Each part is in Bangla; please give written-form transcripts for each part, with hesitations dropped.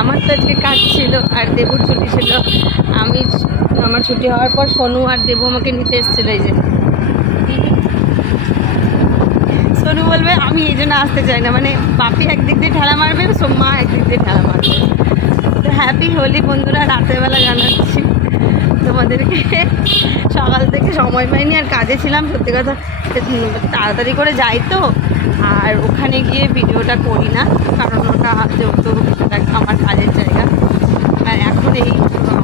আমার তো আজকে কাজ ছিল আর দেবুর ছুটি ছিল। আমার ছুটি হওয়ার পর সোনু আর দেবু আমাকে নিতে এসেছিলো। এই যে সোনু বলবে আমি এই জন্য আসতে চাই না, মানে বাপি একদিক দিয়ে ঠেলা মারবে, মা একদিক দিয়ে ঠেলা মারবে। তো হ্যাপি হোলি বন্ধুরা, রাতের বেলা জানাচ্ছি তোমাদেরকে। সকাল থেকে সময় পাইনি আর কাজে ছিলাম, সত্যি কথা তাড়াতাড়ি করে যাই তো, আর ওখানে গিয়ে ভিডিওটা করি না, কারণ ওটা যেহেতু আমার কাজের জায়গা। আর এখন এই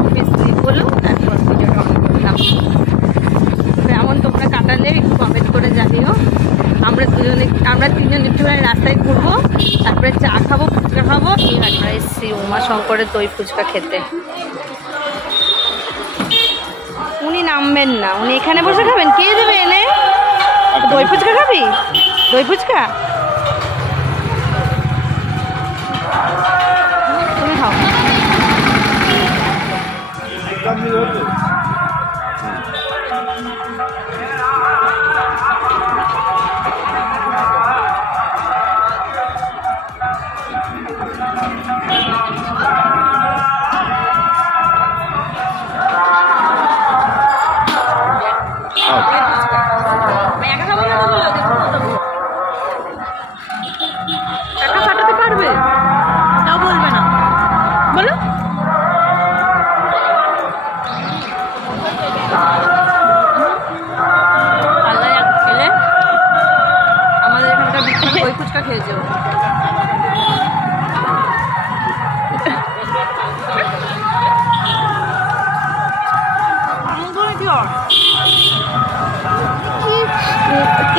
অফিস লিভ হলো, তারপর ভিডিওটা অন করলাম। এমন তোমরা কাটালে একটু কমেন্ট করে জানিও। আমরা তিনজন একটু রাস্তায় ঘুরবো, তারপরে চা খাবো, ফুচকা খাবো। আমরা এসেছি উমাশঙ্করের দই ফুচকা খেতে। উনি নামবেন না, উনি এখানে বসে খাবেন। কে দেবে এনে? দই ফুচকা খাবি? দই ফুচকা তুমি খাও।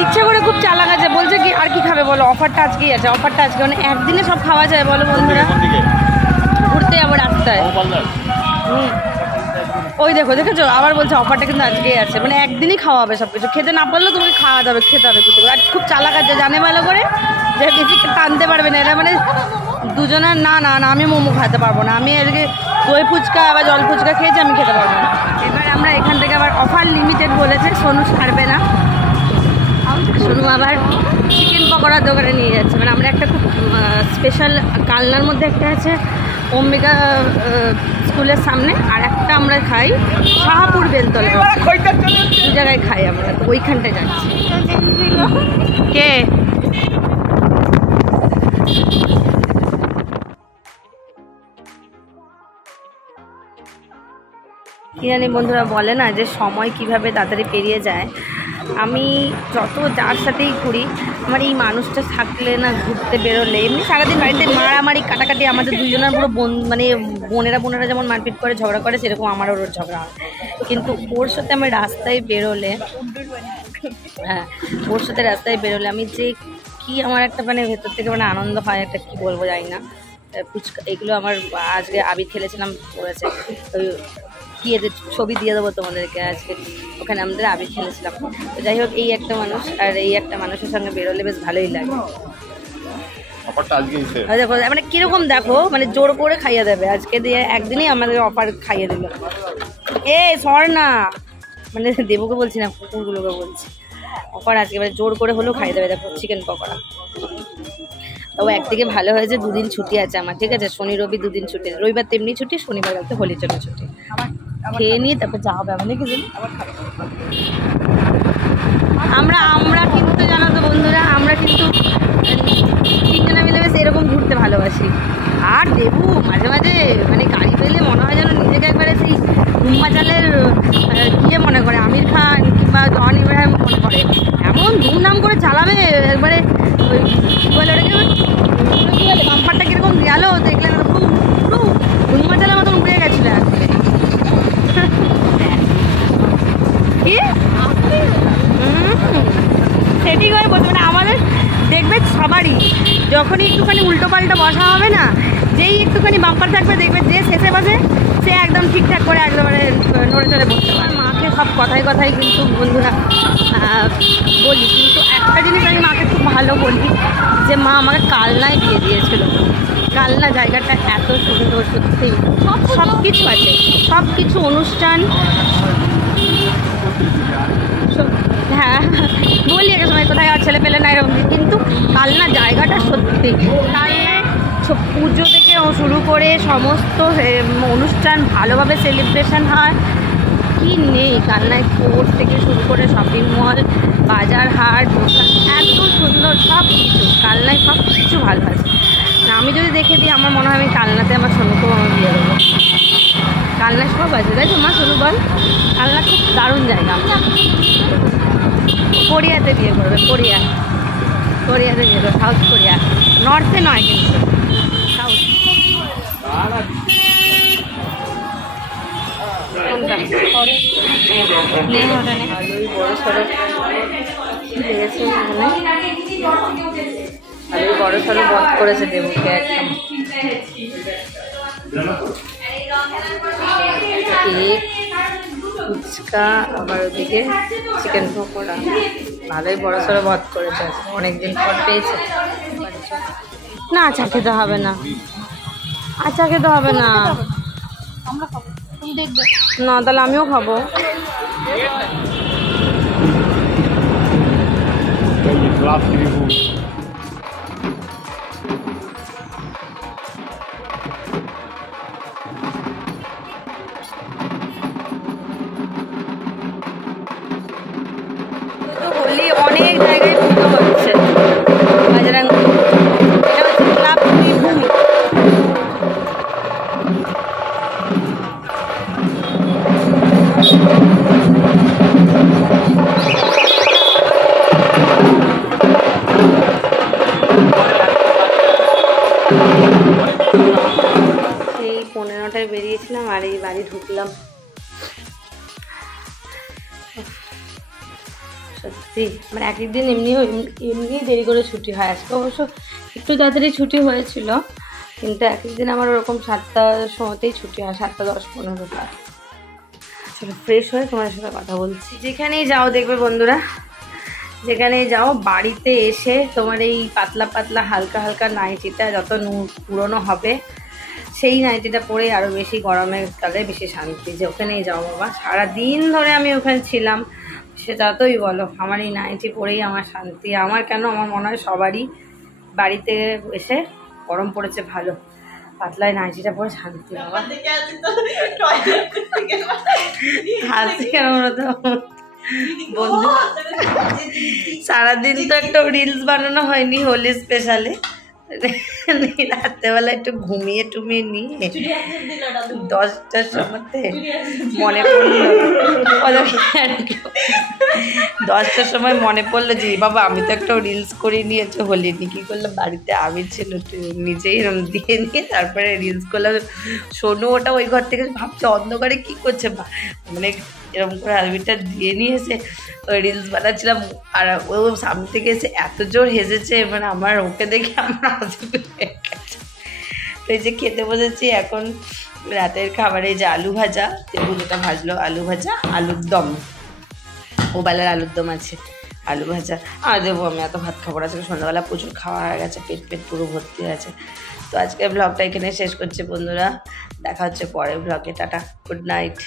ইচ্ছা করে খুব চালাক আছে, বলছে কি আর কি খাবে বলো, অফারটা আজকেই আছে, অফারটা আজকে, মানে একদিনে সব খাওয়া যায় বলো বন্ধুরা। ঘুরতে যাবো রাস্তায়। ওই দেখেছো আবার বলছে অফারটা কিন্তু আজকেই আছে, মানে একদিনই খাওয়া হবে সব কিছু। খেতে না পারলেও তোমাকে খাওয়া যাবে, খেতে হবে কিছু। আর খুব চালাক আছে, জানে ভালো করে যে বেশি টানতে পারবে না এরা, মানে দুজনের না না না আমি মোমো খেতে পারবো না, আমি আজকে দই ফুচকা বা জল ফুচকা খেয়েছি, আমি খেতে পারবো না। এবার আমরা এখান থেকে আবার অফার লিমিটেড বলেছে, সোনু ছাড়বে না। সোনু আবার চিকেন পকোড়ার দোকানে নিয়ে যাচ্ছে, মানে আমরা একটা খুব স্পেশাল কালনার মধ্যে একটা আছে অম্বিকা স্কুলের সামনে, আর একটা আমরা খাই শাহপুর বেলতলা, দু জায়গায় খাই আমরা, তো ওইখানটায় যাচ্ছি। কে কি জানি বন্ধুরা, বলে না যে সময় কিভাবে তাড়াতাড়ি পেরিয়ে যায়। আমি যত যার সাথেই ঘুরি, আমার এই মানুষটা থাকলে না, ঘুরতে বেরোলে এমনি সারাদিন বাড়িতে মারামারি কাটাকাটি, আমাদের দুজনের পুরো মানে বোনেরা যেমন মারপিট করে ঝগড়া করে, সেরকম আমারও ওর ঝগড়া হয়। কিন্তু ওর সাথে আমি রাস্তায় বেরোলে, হ্যাঁ ওর সাথে রাস্তায় বেরোলে আমি যে কি আমার একটা মানে ভেতর থেকে মানে আনন্দ হয়, একটা কি বলবো জানি না। ফুচকা এগুলো আমার আজকে আবির খেলেছিলাম করেছে, ওই ছবি দিয়ে দেবো তোমাদেরকে। আজকে ওখানে আমাদের আবির খেলেছিলাম। তো যাই হোক, এই একটা মানুষ আর এই একটা মানুষের সঙ্গে বেরোলে বেশ ভালোই লাগে। মানে কিরকম দেখো, মানে জোর করে খাইয়ে দেবে আজকে, দিয়ে একদিনই আমাদের অফার খাইয়ে দিল। সর না, মানে দেবুকে বলছি না, কুকুরগুলোকে বলছি। অফার আজকে মানে জোর করে হলেও খাইয়ে দেবে। দেখো চিকেন পকোড়া। তবে একদিকে ভালো হয়েছে, দুদিন ছুটি আছে আমার, ঠিক আছে, শনি রবি দুদিন ছুটি, রবিবার তেমনি ছুটি, শনিবার রাতে হোলির জন্য ছুটি। খেয়ে নিয়ে তারপর যা হবে আমাদের কিছু। আমরা কিন্তু জানো তো বন্ধুরা, আমরা কিন্তু তিনজনে মিলে বেশ এরকম ঘুরতে ভালোবাসি। আর দেবু মাঝে মাঝে মানে গাড়ি পেলে মনে হয় যেন নিজেকে একবারে সেই ধুম্মাচালের গিয়ে মনে করে, আমির খান কিংবা জন ইব্রাহিম মনে করে, এমন ধুমধাম করে চালাবে একবারে। ওই কী বলে ওটাকে, বাম্পারটা কীরকম গেলো দেখলে না, পুরো ধুম্মাচালের মতন উড়ে গেছিলো আসলে। সেটি করে বলছে, মানে আমাদের দেখবে সবারই যখনই একটুখানি উল্টো পাল্টা বসা হবে না, যেই একটুখানি বাম্পার থাকবে দেখবে যে শেষে বসে সে একদম ঠিকঠাক করে একেবারে নড়ে চড়ে বসতে পারে। মাকে সব কথায় কিন্তু বন্ধুরা বলি, কিন্তু একটা জিনিস আমি মাকে খুব ভালো বলি, যে মা আমাকে কালনায় বিয়ে দিয়েছিল। কালনা জায়গাটা এত সুন্দর, সত্যি সব কিছু আছে, সব কিছু অনুষ্ঠান। হ্যাঁ বলি একটা সময় কোথায় আর ছেলে পেলে না এরকম, কিন্তু কালনা জায়গাটা সত্যি, কালনায় পুজো থেকে শুরু করে সমস্ত অনুষ্ঠান ভালোভাবে সেলিব্রেশন হয়। কি নেই কালনায়, কোর্ট থেকে শুরু করে শপিং মল, বাজার হাট, দোকান, এত সুন্দর সব কিছু কালনায়, সব কিছু ভালো আছে। আমি যদি দেখে দিই আমার মনে হয় আমি কালনাতে আমার সোনুকেও আমার বিয়ে দেবো। কালনায় সব আছে, তাই তো মা? সোনু বল, কালনা খুব দারুণ জায়গা। কোরিয়াতে বিয়ে করবে, কোরিয়াতে বিয়ে করবে, সাউথ কোরিয়া, নর্থে নয় কিন্তু, সাউথ। বড় সড়ো বধ করেছে দেবুকে একদম। কেক, ফুচকা, আবার ওদিকে চিকেন পকোড়া, ভালোই বড় সড়ো বধ করেছে, অনেকদিন পর পেয়েছে। না আচ্ছা খেতে হবে না, আচ্ছা খেতে হবে না, না তাহলে আমিও খাবো। হোলি অনেক জায়গায় পুজো হচ্ছে, বাজরাং ক্লাব ভূমি। সেই 15টায় বেরিয়েছিলাম আর এই বাড়ি ঢুকলাম। সত্যি মানে এক একদিন এমনি দেরি করে ছুটি হয়। আজকে অবশ্য একটু তাড়াতাড়ি ছুটি হয়েছিল, কিন্তু এক একদিন আমার ওরকম 7টার সময়তেই ছুটি হয়, 7টা 10-15 হয়। চলো ফ্রেশ হয়ে তোমার সাথে কথা বলছি। যেখানেই যাও দেখবে বন্ধুরা, যেখানেই যাও বাড়িতে এসে তোমার এই পাতলা পাতলা হালকা হালকা নাইটিটা যত পুরনো হবে সেই নাইটিটা পরে আরও বেশি গরমের কালে বেশি শান্তি। যে ওখানেই যাও বাবা, সারাদিন ধরে আমি ওখানে ছিলাম, সেটা তোই বলো, আমার এই নাইটি পরেই আমার শান্তি। আমার কেন, আমার মনে হয় সবারই বাড়িতে এসে গরম পড়েছে ভালো, পাতলায় নাইটিটা পরে শান্তি বাবা। হাসি কেন বন্ধু, সারাদিন তো একটা রিলস বানানো হয়নি হোলি স্পেশালে, রাত্রেবেলা একটু ঘুমিয়ে টুমিয়ে নিয়ে 10টার সময়তে মনে পড়লো, 10টার সময় মনে পড়লো যে বাবা আমি তো একটা রিলস করে নিয়েছে হোলি নি। কী করলাম, বাড়িতে আবির ছিল, নিজেই এরম দিয়ে নিয়ে তারপরে রিলস করলাম। সোনু ওটা ওই ঘর থেকে ভাবছে অন্ধকারে কী করছে, মানে এরকম করে আবিরটা দিয়ে নিয়েছে, ওই রিলস বানাচ্ছিলাম। আর ও সামনে থেকে এসে এত জোর হেসেছে, মানে আমার ওকে দেখে আমার হাসি পেয়ে গেছে। তো এই যে খেতে বসেছি এখন রাতের খাবারে, যে আলু ভাজা, তেবু যেটা ভাজলো, আলু ভাজা, আলুর দম, ও বেলার আলুর দম আছে, আলু ভাজা আর দেবো। আমি এত ভাত খাবো না, আজকে সন্ধ্যাবেলা প্রচুর খাওয়া হয়ে গেছে, পেট পুরো ভর্তি আছে। তো আজকে ব্লগটা এখানে শেষ করছি বন্ধুরা, দেখা হচ্ছে পরের ব্লগে, টাটা, গুড নাইট।